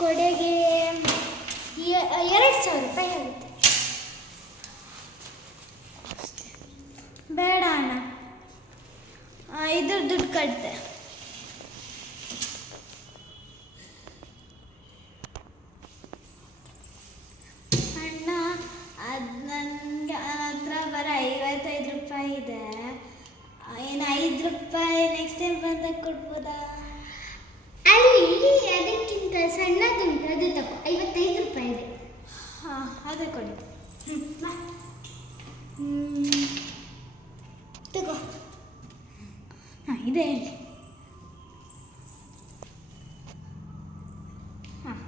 ಕೊಡೆಗೆ 2,000 ರೂಪಾಯಿ ಆಗುತ್ತೆ. ಬೇಡ ಅಣ್ಣ, ಇದ್ರ ದುಡ್ಡು ಕಟ್ತೆ. ಅಣ್ಣ ಅದು ನನಗೆ ಹತ್ರ ಬರೋ 55 ರೂಪಾಯಿ ಇದೆ. ಏನು 5 ರೂಪಾಯಿ ನೆಕ್ಸ್ಟ್ ಟೈಮ್ ಬಂದಾಗ ಕೊಡ್ಬೋದಾ? ಅಲ್ಲಿ ಅದಕ್ಕಿಂತ ಸಣ್ಣದುಂಟು, ಅದು ತಗೋ. 55 ರೂಪಾಯಿ ಇದೆ. ಹಾಂ, ಅದೇ ಕೊಡಿ. ತಗೋ. ಹಾಂ, ಇದೆ ಹೇಳಿ. ಹಾಂ.